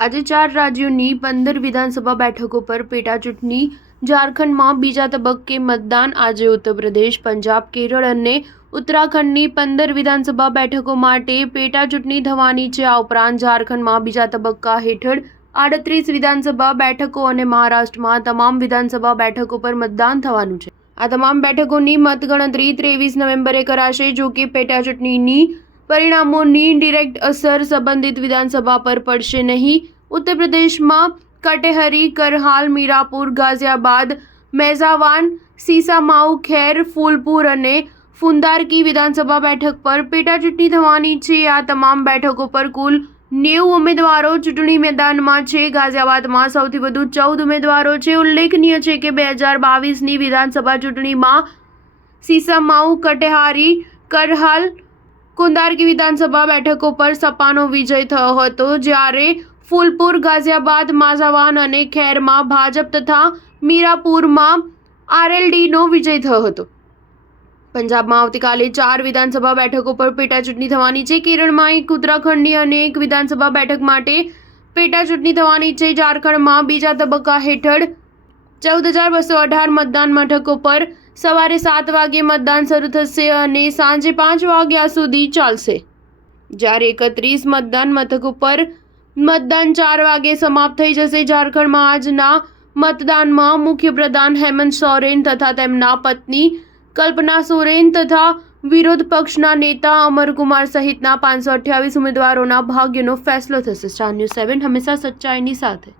આજે 4 રાજ્યોની 15 વિધાનસભા બેઠકો પર પેટા ચૂંટણી ઝારખંડમાં બીજા તબક્કે મતદાન આજે ઉત્તર પ્રદેશ, પંજાબ, કેરળ અને ઉત્તરાખંડની 15 વિધાનસભા બેઠકો માટે પેટા ચૂંટણી થવાની છે। આ ઉપરાંત ઝારખંડમાં બીજા તબક્કા હેઠળ 38 વિધાનસભા બેઠકો અને મહારાષ્ટ્રમાં તમામ વિધાનસભા બેઠકો પર મતદાન થવાનું છે। આ તમામ બેઠકોની મતગણતરી 23 નવેમ્બરે કરાશે। જો કે પેટા ચૂંટણીની પરિણામોની ડિરેક્ટ અસર સંબંધિત વિધાનસભા પર પડશે નહીં। ઉત્તર પ્રદેશમાં કટેહરી, કરહાલ, મીરાપુર, ગાઝિયાબાદ, મેઝાવાન, સીસામાऊ, ખેર, ફૂલપુર અને ફુંદારકી વિધાનસભા બેઠક પર પેટા ચૂંટણી થવાની છે। આ તમામ બેઠકો પર કુલ 90 ઉમેદવારો ચૂંટણી મેદાનમાં છે। ગાઝિયાબાદમાં સૌથી વધુ 14 ઉમેદવારો છે। ઉલ્લેખનીય છે કે 2022ની વિધાનસભા ચૂંટણીમાં સીસામાऊ, કટેહારી, કરહાલ, કુંદારકી વિધાનસભા બેઠકો પર સપાનો વિજય થયો હતો, જ્યારે ફૂલપુર, ગાઝિયાબાદ, માઝાવાન અને ખેરમાં ભાજપ તથા મીરાપુરમાં આરએલડીનો વિજય થયો હતો। પંજાબમાં આવતીકાલે 4 વિધાનસભા બેઠકો પર પેટા ચૂંટણી થવાની છે। કેરળમાં 1, ઉત્તરાખંડની અને 1 વિધાનસભા બેઠક માટે પેટા ચૂંટણી થવાની છે। ઝારખંડમાં બીજા તબક્કા હેઠળ 14,218 મતદાન મથકો પર સવારે 7 વાગ્યે મતદાન શરૂ થશે અને સાંજે 5 વાગ્યા સુધી ચાલશે, જ્યારે 31 મતદાન મથકો પર મતદાન 4 વાગ્યે સમાપ્ત થઈ જશે। ઝારખંડમાં આજના મતદાનમાં મુખ્યપ્રધાન હેમંત સોરેન તથા તેમના પત્ની કલ્પના સોરેન તથા વિરોધ પક્ષના નેતા અમરકુમાર સહિતના 528 ઉમેદવારોના ભાગ્યનો ફેસલો થશે। સ્ટાર ન્યૂઝ 7 હંમેશા સચ્ચાઈની સાથે।